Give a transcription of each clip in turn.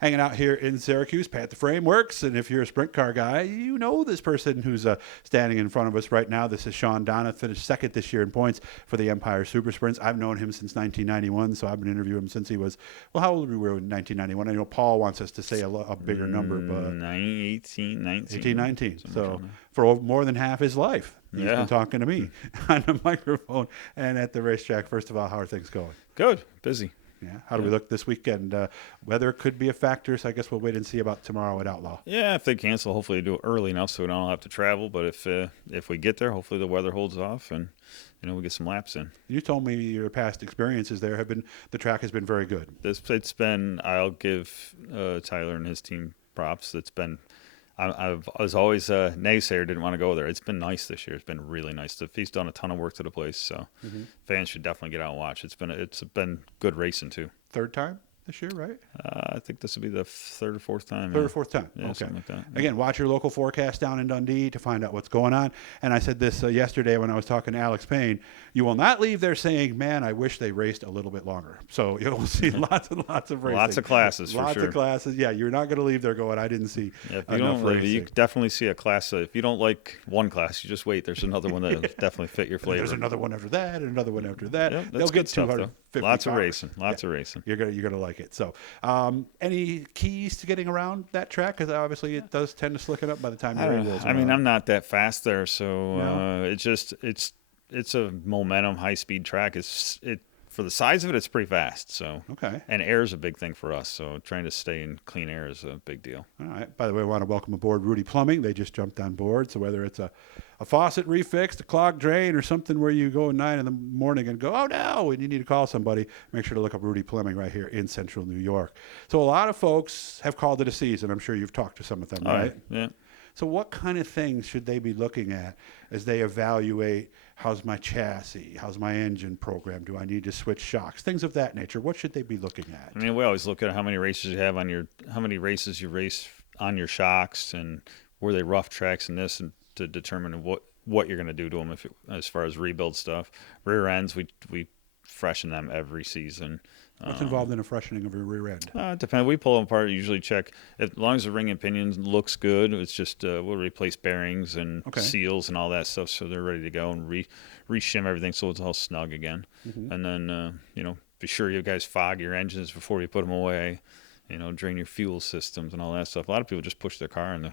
Hanging out here in Syracuse, Pat the Frame works, and if you're a sprint car guy, you know this person who's standing in front of us right now. This is Shawn, finished second this year in points for the Empire Super Sprints. I've known him since 1991, so I've been interviewing him since he was, well, how old were we in 1991? I know Paul wants us to say a bigger number, but 18, 19. 18, 19. So for more than half his life, he's been talking to me on the microphone and at the racetrack. First of all, how are things going? Good, busy. Yeah. How do we look this weekend? Weather could be a factor, so I guess we'll wait and see about tomorrow at Outlaw. Yeah, if they cancel, hopefully they do it early enough so we don't have to travel. But if we get there, hopefully the weather holds off and we get some laps in. You told me your past experiences there have been the track has been very good. It's been. I'll give Tyler and his team props. It's been. I was always a naysayer, didn't want to go there. It's been nice this year. It's been really nice. He's done a ton of work to the place, so fans should definitely get out and watch. It's been good racing too. Third time this year, right? I think this will be the third or fourth time. Third or fourth time. Yeah, okay. something like that. Yeah. Again, watch your local forecast down in Dundee to find out what's going on. And I said this yesterday when I was talking to Alex Payne. You will not leave there saying, man, I wish they raced a little bit longer. So you'll see lots and lots of racing. Lots of classes, for sure. Lots of classes. Yeah, you're not going to leave there going, I didn't see enough racing. You definitely see a class. If you don't like one class, you just wait. There's another one that'll definitely fit your flavor. There's another one after that and another one after that. Yep, They'll that's get good stuff, though. Lots of cars. racing. Lots of racing. You're gonna like it. So, any keys to getting around that track? Because obviously it does tend to slicken up by the time you're rolls. I mean, I'm not that fast there, so it's a momentum, high speed track. For the size of it, it's pretty fast. So okay. And air is a big thing for us. So trying to stay in clean air is a big deal. All right. By the way, I want to welcome aboard Rudy Plumbing. They just jumped on board. So whether it's a faucet refixed, a clogged drain, or something where you go at 9 in the morning and go, oh no, and you need to call somebody, make sure to look up Rudy Plumbing right here in Central New York. So a lot of folks have called it a season. I'm sure you've talked to some of them, right? Yeah. So what kind of things should they be looking at as they evaluate how's my chassis, how's my engine program, do I need to switch shocks, things of that nature? What should they be looking at? I mean, we always look at how many races you have how many races you race on your shocks, and were they rough tracks and this, and to determine what you're going to do to them as far as rebuild stuff. Rear ends, we freshen them every season. What's involved in a freshening of your rear end? It depends. We pull them apart. Usually check as long as the ring and pinion looks good. It's just we'll replace bearings and seals and all that stuff, so they're ready to go, and re-shim everything so it's all snug again. And then be sure you guys fog your engines before you put them away. Drain your fuel systems and all that stuff. A lot of people just push their car in the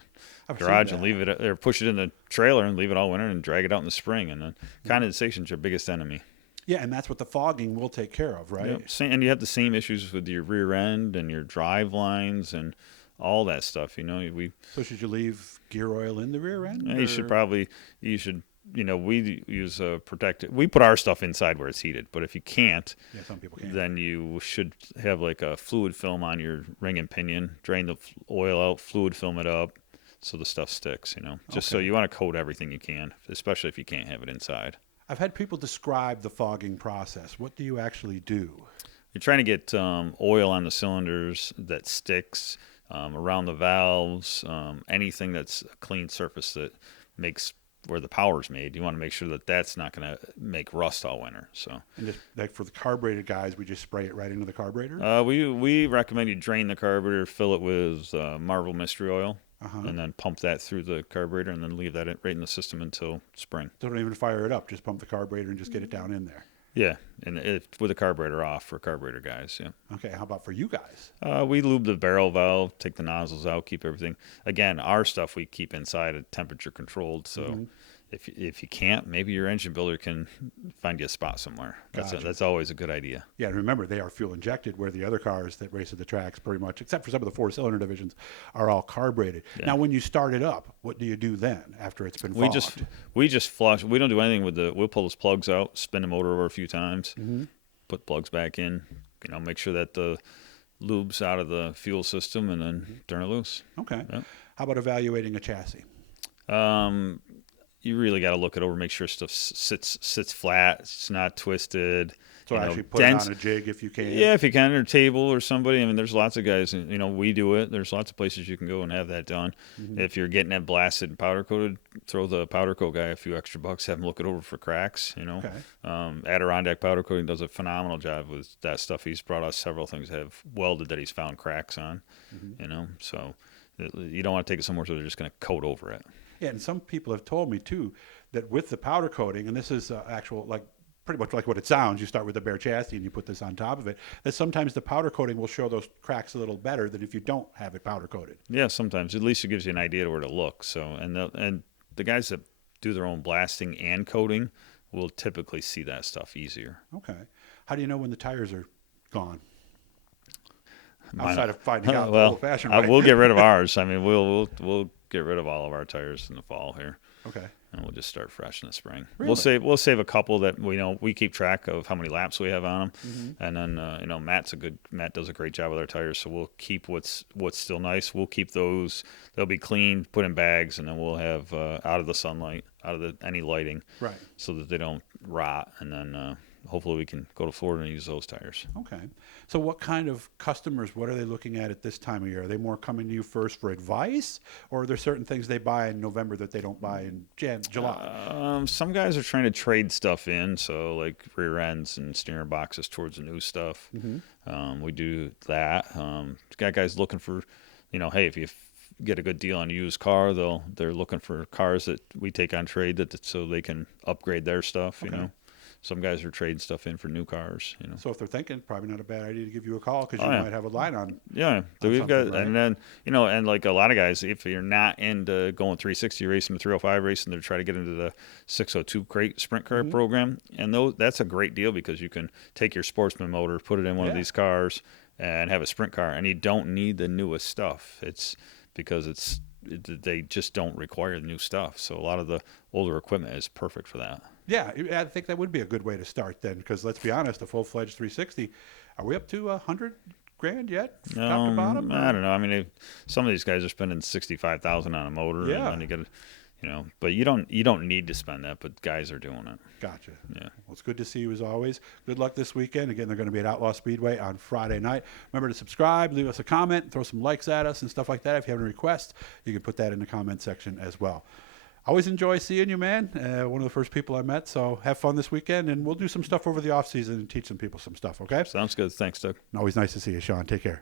garage and leave it, or push it in the trailer and leave it all winter and drag it out in the spring. And then condensation's your biggest enemy. Yeah, and that's what the fogging will take care of, right? Yep. And you have the same issues with your rear end and your drive lines and all that stuff. So should you leave gear oil in the rear end? You should. We use a protective. We put our stuff inside where it's heated, but if you can't, some people can't. Then you should have like a fluid film on your ring and pinion. Drain the oil out, fluid film it up, so the stuff sticks. So you want to coat everything you can, especially if you can't have it inside. I've had people describe the fogging process. What do you actually do? You're trying to get oil on the cylinders that sticks, around the valves, anything that's a clean surface that makes where the power's made. You want to make sure that that's not going to make rust all winter. So, and just like for the carburetor guys, we just spray it right into the carburetor? We recommend you drain the carburetor, fill it with Marvel Mystery Oil. And then pump that through the carburetor and then leave that right in the system until spring. So don't even fire it up. Just pump the carburetor and just get it down in there. Yeah, and with the carburetor off for carburetor guys, yeah. Okay, how about for you guys? We lube the barrel valve, take the nozzles out, keep everything. Again, our stuff we keep inside at temperature controlled, so if you can't, maybe your engine builder can find you a spot somewhere. That's always a good idea. Yeah, and remember, they are fuel injected, where the other cars that race at the tracks pretty much, except for some of the four-cylinder divisions, are all carbureted. Yeah. Now, when you start it up, what do you do then after it's been fogged? We just flush. We don't do anything with we'll pull those plugs out, spin the motor over a few times, put plugs back in, make sure that the lube's out of the fuel system, and then turn it loose. Okay. Yep. How about evaluating a chassis? You really got to look it over, make sure stuff sits flat, it's not twisted, So actually put it on a jig if you can. Yeah, if you can, or table or somebody. I mean, there's lots of guys, and we do it. There's lots of places you can go and have that done. If you're getting it blasted and powder coated, throw the powder coat guy a few extra bucks. Have him look it over for cracks. Okay. Adirondack Powder Coating does a phenomenal job with that stuff. He's brought us several things that have welded that he's found cracks on. So you don't want to take it somewhere so they're just going to coat over it. Yeah, and some people have told me too that with the powder coating, and this is actual pretty much like what it sounds. You start with the bare chassis and you put this on top of it. That sometimes the powder coating will show those cracks a little better than if you don't have it powder coated. Yeah, sometimes at least it gives you an idea of where to look. So and the guys that do their own blasting and coating will typically see that stuff easier. Okay. How do you know when the tires are gone? Outside of finding out the old-fashioned way. We'll get rid of ours. I mean, we'll get rid of all of our tires in the fall here. Okay. And we'll just start fresh in the spring. Really? We'll save a couple that we keep track of how many laps we have on them, and then Matt does a great job with our tires, so we'll keep what's still nice. We'll keep those. They'll be clean, put in bags, and then we'll have out of the sunlight, out of any lighting, right, so that they don't rot, and then hopefully we can go to Florida and use those tires. Okay. So what kind of customers, what are they looking at this time of year? Are they more coming to you first for advice, or are there certain things they buy in November that they don't buy in July? Some guys are trying to trade stuff in, so like rear ends and steering boxes towards the new stuff. We do that. Got guys looking for, hey, if you get a good deal on a used car, they're looking for cars that we take on trade so they can upgrade their stuff, Okay. Some guys are trading stuff in for new cars, So if they're thinking, probably not a bad idea to give you a call because you might have a line on. Yeah, we've got, right? And then and like a lot of guys, if you're not into going 360 racing, 305 racing, they're trying to get into the 602 crate sprint car program, and that's a great deal because you can take your Sportsman motor, put it in one of these cars, and have a sprint car, and you don't need the newest stuff. It's because they just don't require new stuff. So a lot of the older equipment is perfect for that. Yeah, I think that would be a good way to start then, because let's be honest, a full-fledged 360, are we up to $100,000 yet, top to bottom? I don't know. I mean, some of these guys are spending $65,000 on a motor, yeah, and then you get, but you don't need to spend that, but guys are doing it. Gotcha. Yeah. Well, it's good to see you as always. Good luck this weekend. Again, they're going to be at Outlaw Speedway on Friday night. Remember to subscribe, leave us a comment, throw some likes at us and stuff like that. If you have any requests, you can put that in the comment section as well. Always enjoy seeing you, man. One of the first people I met. So have fun this weekend, and we'll do some stuff over the off season and teach some people some stuff, okay? Sounds good. Thanks, Doug. Always nice to see you, Shawn. Take care.